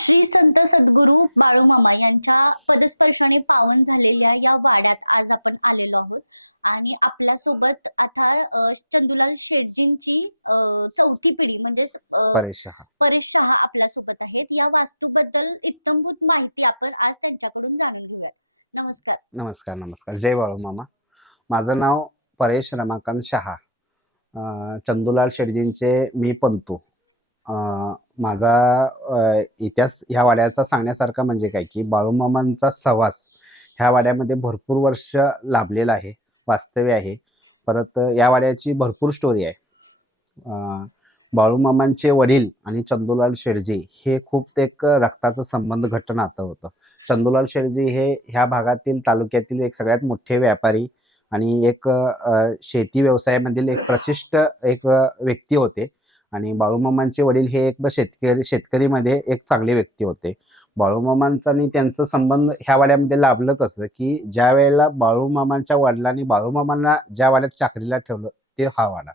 श्री संत सद्गुरू बाळूमामा यांच्या पदस्पर्शाने पावन झालेल्या या वाड्यात आज आपण आलेलो आहोत. आणि आपल्यासोबत आता चंदूलाल शेटजींची चौथी पिढी म्हणजे परेश शहा परेश शहा आपल्यासोबत आहेत. या वास्तूबद्दल इत्थंभूत माहिती आपण आज त्यांच्याकडून जाणून घेऊया. नमस्कार. नमस्कार नमस्कार. जय बाळूमामा. माझं नाव परेश रमाकांत शहा. चंदूलाल शेटजींचे मी पंतू. माझा इतिहास ह्या वाड्याचा सांगण्यासारखा म्हणजे काय की बाळूमामांचा सहवास ह्या वाड्यामध्ये भरपूर वर्ष लाभलेला आहे, वास्तव्य आहे. परत या वाड्याची भरपूर स्टोरी आहे. बाळूमामांचे वडील आणि चंदूलाल शेटजी हे खूप एक रक्ताचा संबंध घट्ट नातं होतं. चंदूलाल शेटजी हे ह्या भागातील तालुक्यातील एक सगळ्यात मोठे व्यापारी आणि एक शेती व्यवसायामधील एक प्रशिष्ट एक व्यक्ती होते. आणि बाळूमामांचे वडील हे एक शेतकरीमध्ये एक चांगले व्यक्ती होते. बाळूमामांचा आणि त्यांचं संबंध ह्या वाड्यामध्ये लाभलं कसं की ज्या वेळेला बाळूमामांच्या वडिलांनी बाळूमामांना ज्या वाड्यात चाकरीला ठेवलं ते हा वाडा.